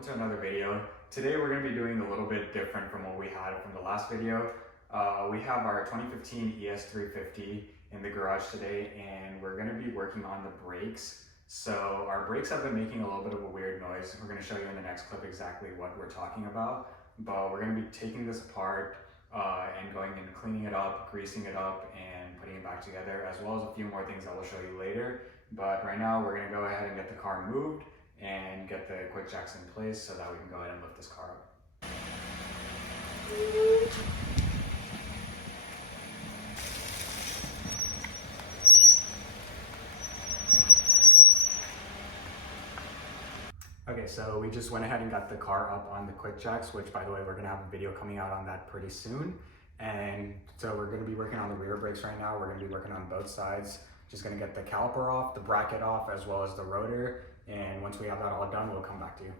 welcome to another video. Today we're going to be doing a little bit different from what we had from the last video. We have our 2015 ES350 in the garage today, and we're going to be working on the brakes. So our brakes have been making a little bit of a weird noise. We're going to show you in the next clip exactly what we're talking about, but we're going to be taking this apart and going and cleaning it up, greasing it up, and putting it back together, as well as a few more things I will show you later. But right now we're going to go ahead and get the car moved and get the quick jacks in place so that we can go ahead and lift this car up. Okay, so we just went ahead and got the car up on the quick jacks, which by the way, we're gonna have a video coming out on that pretty soon. And so we're gonna be working on the rear brakes right now. We're gonna be working on both sides. Just gonna get the caliper off, the bracket off, as well as the rotor. And once we have that all done, we'll come back to you.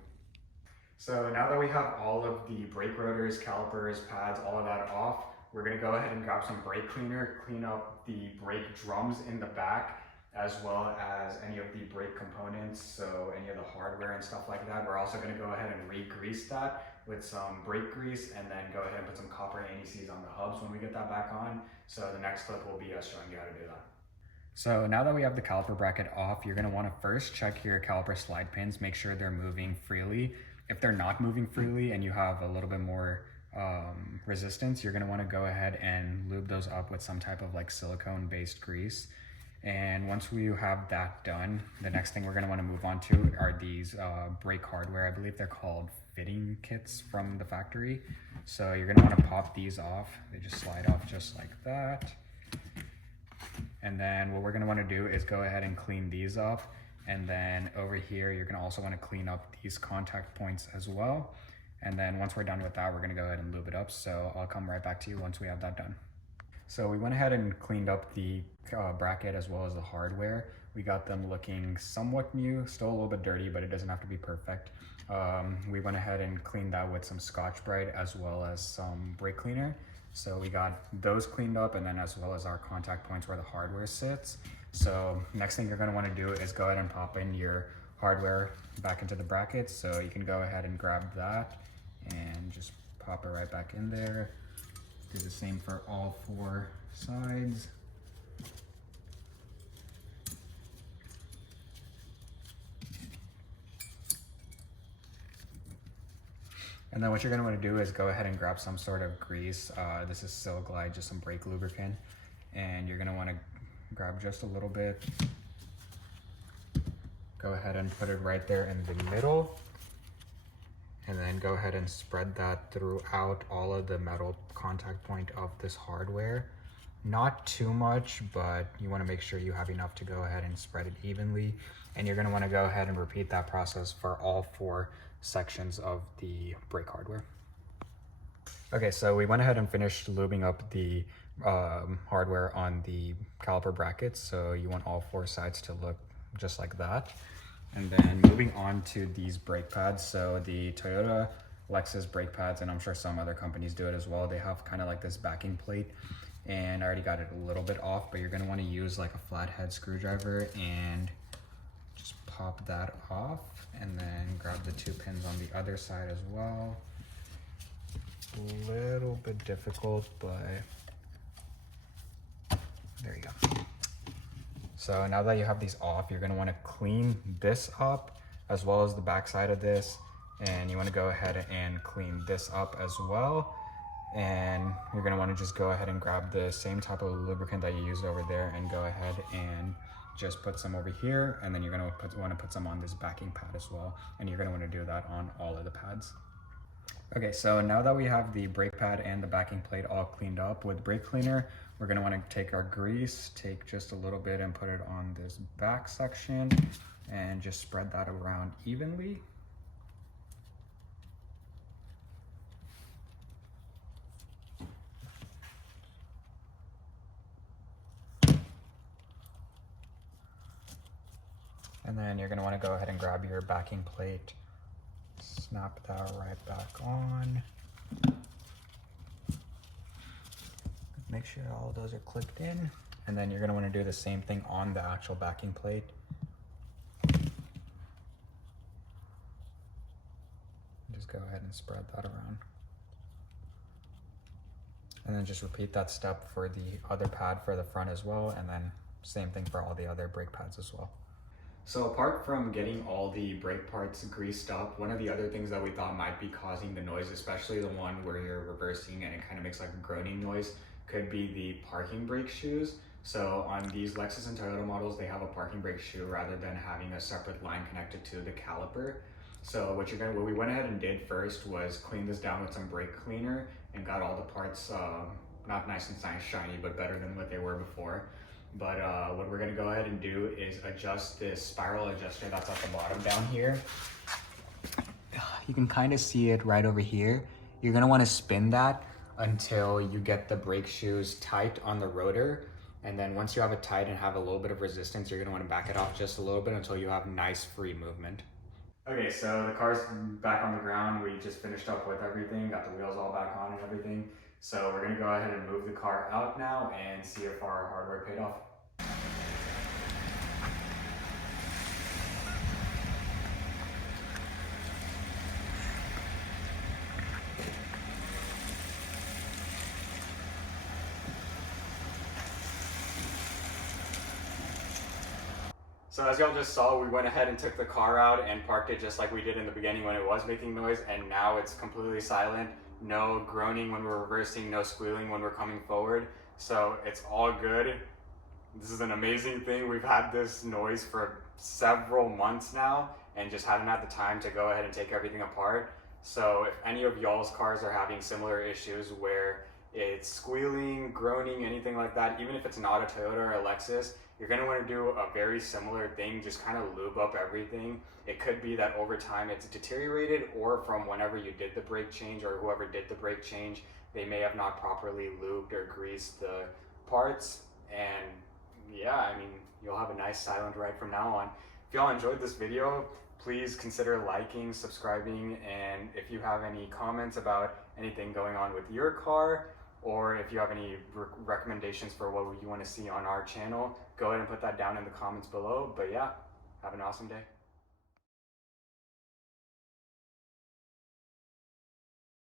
So now that we have all of the brake rotors, calipers, pads, all of that off, we're gonna go ahead and grab some brake cleaner, clean up the brake drums in the back, as well as any of the brake components, so any of the hardware and stuff like that. We're also gonna go ahead and re-grease that with some brake grease, and then go ahead and put some copper anti-seize on the hubs when we get that back on. So the next clip will be us showing you how to do that. So now that we have the caliper bracket off, you're gonna wanna first check your caliper slide pins, make sure they're moving freely. If they're not moving freely and you have a little bit more resistance, you're gonna wanna go ahead and lube those up with some type of like silicone-based grease. And once we have that done, the next thing we're gonna wanna move on to are these brake hardware. I believe they're called fitting kits from the factory. So you're gonna wanna pop these off. They just slide off just like that. And then what we're gonna wanna do is go ahead and clean these up. And then over here, you're gonna also wanna clean up these contact points as well. And then once we're done with that, we're gonna go ahead and lube it up. So I'll come right back to you once we have that done. So we went ahead and cleaned up the bracket as well as the hardware. We got them looking somewhat new, still a little bit dirty, but it doesn't have to be perfect. We went ahead and cleaned that with some Scotch-Brite as well as some brake cleaner. So we got those cleaned up, and then as well as our contact points where the hardware sits. So next thing you're gonna wanna do is go ahead and pop in your hardware back into the brackets. So you can go ahead and grab that and just pop it right back in there. Do the same for all four sides. And then what you're gonna wanna do is go ahead and grab some sort of grease. This is Sil-Glide, just some brake lubricant. And you're gonna wanna grab just a little bit. Go ahead and put it right there in the middle. And then go ahead and spread that throughout all of the metal contact point of this hardware. Not too much, but you wanna make sure you have enough to go ahead and spread it evenly. And you're gonna wanna go ahead and repeat that process for all four sections of the brake hardware. Okay, so we went ahead and finished lubing up the hardware on the caliper brackets. So you want all four sides to look just like that. And then moving on to these brake pads. So the Toyota, Lexus brake pads, and I'm sure some other companies do it as well, they have kind of like this backing plate. And I already got it a little bit off, but you're gonna wanna use like a flathead screwdriver and just pop that off, and then grab the two pins on the other side as well. A little bit difficult, but there you go. So now that you have these off, you're gonna wanna clean this up as well as the back side of this. And you wanna go ahead and clean this up as well. And you're gonna wanna just go ahead and grab the same type of lubricant that you used over there and go ahead and just put some over here. And then you're gonna wanna put some on this backing pad as well. And you're gonna wanna do that on all of the pads. Okay, so now that we have the brake pad and the backing plate all cleaned up with brake cleaner, we're gonna wanna take our grease, take just a little bit and put it on this back section and just spread that around evenly. And then you're gonna wanna go ahead and grab your backing plate, snap that right back on. Make sure all of those are clicked in. And then you're gonna wanna do the same thing on the actual backing plate. and spread that around. And then just repeat that step for the other pad for the front as well, and then same thing for all the other brake pads as well. So apart from getting all the brake parts greased up, one of the other things that we thought might be causing the noise, especially the one where you're reversing and it kind of makes like a groaning noise, could be the parking brake shoes. So on these Lexus and Toyota models, they have a parking brake shoe rather than having a separate line connected to the caliper. So what we went ahead and did first was clean this down with some brake cleaner and got all the parts not nice and shiny, but better than what they were before. But what we're gonna go ahead and do is adjust this spiral adjuster that's at the bottom down here. You can kind of see it right over here. You're gonna wanna spin that until you get the brake shoes tight on the rotor. And then once you have it tight and have a little bit of resistance, you're gonna wanna back it off just a little bit until you have nice free movement. Okay, so the car's back on the ground. We just finished up with everything, got the wheels all back on and everything. So we're gonna go ahead and move the car out now and see if our hardware paid off. So as y'all just saw, we went ahead and took the car out and parked it just like we did in the beginning when it was making noise, and now it's completely silent. No groaning when we're reversing, no squealing when we're coming forward. So it's all good. This is an amazing thing. We've had this noise for several months now and just hadn't had the time to go ahead and take everything apart. So if any of y'all's cars are having similar issues where it's squealing, groaning, anything like that, even if it's not a Toyota or a Lexus, you're gonna wanna do a very similar thing, just kind of lube up everything. It could be that over time it's deteriorated, or from whenever you did the brake change or whoever did the brake change, they may have not properly lubed or greased the parts. And yeah, I mean, you'll have a nice silent ride from now on. If y'all enjoyed this video, please consider liking, subscribing, and if you have any comments about anything going on with your car, or if you have any recommendations for what you want to see on our channel, go ahead and put that down in the comments below. But yeah, have an awesome day.